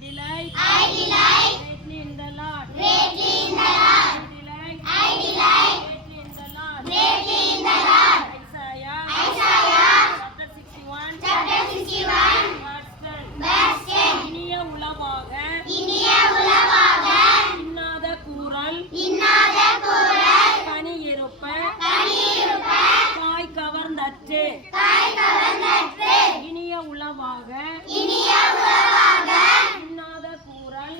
delight greatly in the Lord. I delight greatly in the Lord. Isaiah chapter 61 verse 10. இனிய உளவாக இன்னாத கூறல் கனி இருப்ப காய் கவர்ந்தற்று. இனிய உளவாக இன்னாத கூறல்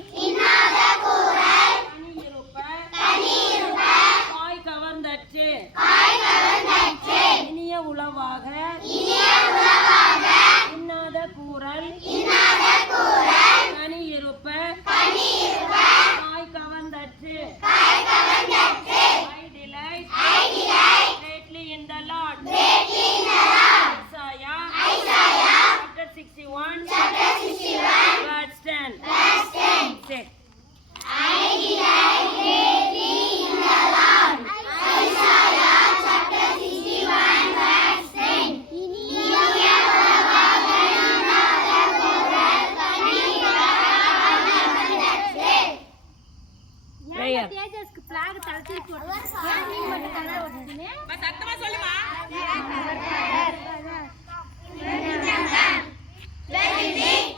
கனி இருப்ப காய் கவர்ந்தற்று. இனிய உளவாக இன்னாத கூறல் கனி இருப்ப காய் கவர்ந்தற்று. I delight greatly in the Lord. Isaiah chapter 61 verse 10. Say. தேஜஸ்க்கு பிளாக் தள்ளி போட்டு நீ மட்டும் கலர் ஓடுறீங்க சத்தமா சொல்லுமா வெரி குட்